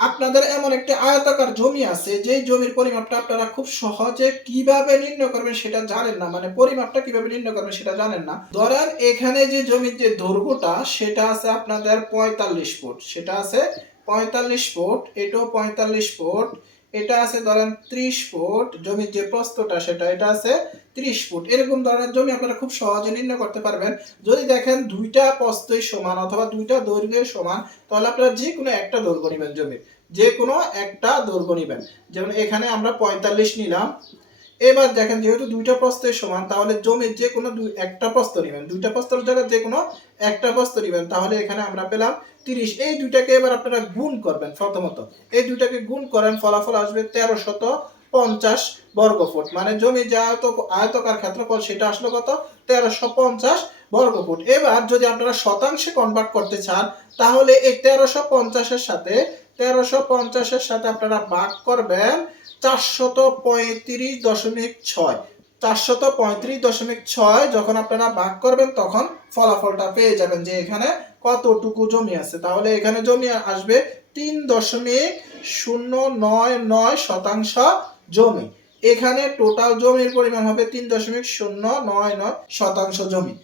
আপনাদের এমন একটি আয়তাকার জমি আছে যেই জমির পরিমাপটা আপনারা খুব সহজে কিভাবে নির্ণয় করবেন সেটা জানেন না, মানে পরিমাপটা কিভাবে নির্ণয় করবেন সেটা জানেন না। ধরেন এখানে যে জমির যে দৈর্ঘ্যটা সেটা আছে আপনাদের 45 ফুট, সেটা আছে 45 ফুট, এটাও 45 ফুট, এটা আছে ধরেন 30 ফুট, জমির যে প্রস্থটা সেটা এটা আছে 30 ফুট। এরকম ধরনের জমি আপনারা খুব সহজে নির্ণয় করতে পারবেন। যদি দেখেন দুইটা প্রস্থই সমান অথবা দুইটা দৈর্ঘ্যই সমান, তাহলে আপনারা যে কোনো একটা দৈর্ঘ্য নেবেন জমির, যে কোনো একটা দৈর্ঘ্য নেবেন। যেমন এখানে আমরা 45 নিলাম। এবার দেখেন যেহেতু দুইটা প্রস্থের সমান, তাহলে জমির যে কোনো একটা প্রস্থ নেবেন, দুইটা প্রস্থের জায়গায় যে কোনো একটা প্রস্থ নেবেন, তাহলে এখানে আমরা পেলাম 30। এই দুইটাকে এবার আপনারা গুণ করবেন। প্রথমত এই দুইটাকে গুণ করেন, ফলাফল আসবে 1350 বর্গ ফুট। মানে জমি যে আয়তকার ক্ষেত্রফল সেটা আসলো কত, 1350 বর্গ ফুট। এবার যদি আপনারা শতাংশে কনভার্ট করতে চান, তাহলে এই 1350-এর সাথে 1350-এর সাথে আপনারা ভাগ করবেন 435.6। 435.6 যখন আপনারা ভাগ করবেন তখন ফলাফলটা পেয়ে যাবেন যে এখানে কতটুকু জমি আছে। তাহলে এখানে জমি আসবে 3.099 শতাংশ জমি। এখানে টোটাল জমির পরিমাণ হবে 3.099 শতাংশ জমি।